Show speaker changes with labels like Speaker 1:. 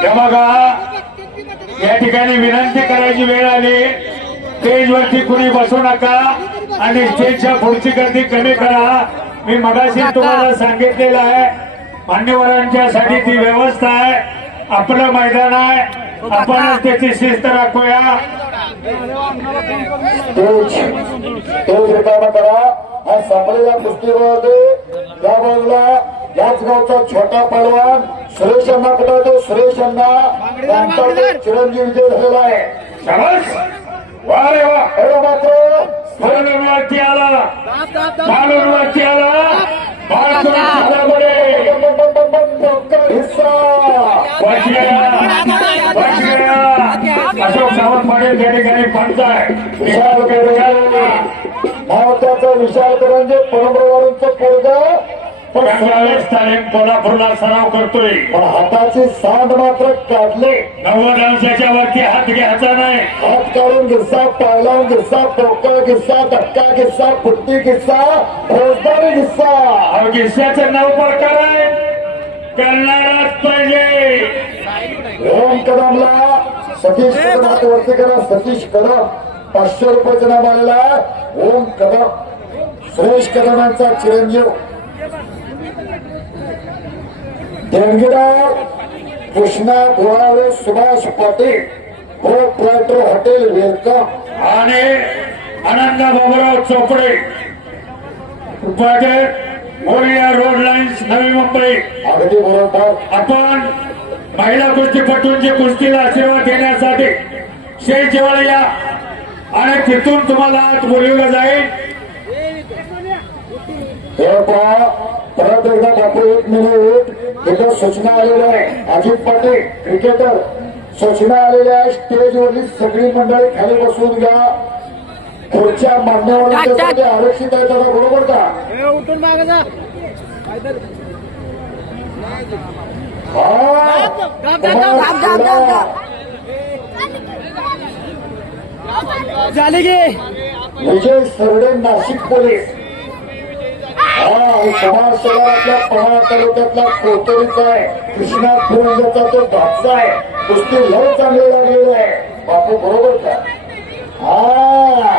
Speaker 1: हे बघा या ठिकाणी विनंती करायची वेळ आली. स्टेजवरती कुणी बसू नका आणि स्टेजच्या पुढची गर्दी कमी करा. मी मगाशी तुम्हाला सांगितलेलं आहे मान्यवरांच्या साठी ती व्यवस्था आहे. आपलं मैदान आहे. आपणच त्याची शिस्त राखूया.
Speaker 2: करा. हा संपलेल्या कुस्तीमध्ये त्या बाजूला याच गावचा छोटा पैलवान सुरेश अण्णा कुठे तो सुरेश अण्णा त्यांचा तो चिरंजीव विजय झालेला आहे.
Speaker 1: शाबास! वा रे वा!
Speaker 2: एवढं मात्र
Speaker 1: वरती आला. वरती आला. अशोक सावंत पाटील त्या ठिकाणी आहे विशाल केडकर.
Speaker 2: महत्त्वाचा विचार करून जे परंपरावारूंचं पोरगा. पण
Speaker 1: रंगाळे स्थानिक कोल्हापूरला सराव करतोय.
Speaker 2: पण हाताची सांड मात्र काढले.
Speaker 1: नव्वद अंशाच्या वरती हात घ्यायचा नाही.
Speaker 2: हात काढून गिस्सा पायला गिस्सा पोकळ गिस्सा धक्का गिस्सा फुट्टी गिस्सा फौजदारी गिस्सा
Speaker 1: अहो गिस्याचं नाव प्रकार आहे करणारच पाहिजे.
Speaker 2: ओम कदमला सतीश कदम हात वरती करा सतीश कदम. पाचशे रुपयाचा नाम आलेला ओम कदम. सुरेश कदम यांचा चिरंजीव. देणगीदार कृष्णा धुळावे सुभाष पाटील हो प्लॅटर हॉटेल वेलकम.
Speaker 1: आणि आनंद बाबुराव चोपडे उपाध्याय मोरिया रोड लाईन्स नवी मुंबई.
Speaker 2: अगदी बरोबर.
Speaker 1: आपण महिला कुस्तीपटूंची कुस्तीला आशीर्वाद देण्यासाठी शेष जवळ या आणि तिथून तुम्हाला आत बोलवलं जाईल.
Speaker 2: पहा परत एकदा बापू एक मिनिट इथं सूचना आलेल्या आहे. अजित पाटील क्रिकेटर. सूचना आलेल्या आहे. स्टेजवरली सगळी मंडळी खाली बसवून घ्या. खुर्च्या मान्यवरांच्यासाठी आरक्षित आहे त्याला बरोबर का?
Speaker 3: उठून माग झाले गे
Speaker 2: विजय सरडे नाशिक पोलीस. हा शहरातल्या पहा तालुक्यातला कोतरीचा आहे. कृष्णा फुलंजाचा तो भागचा आहे. कुस्ती लव चांगली लागलेला आहे. बापू बरोबर का?
Speaker 1: हा.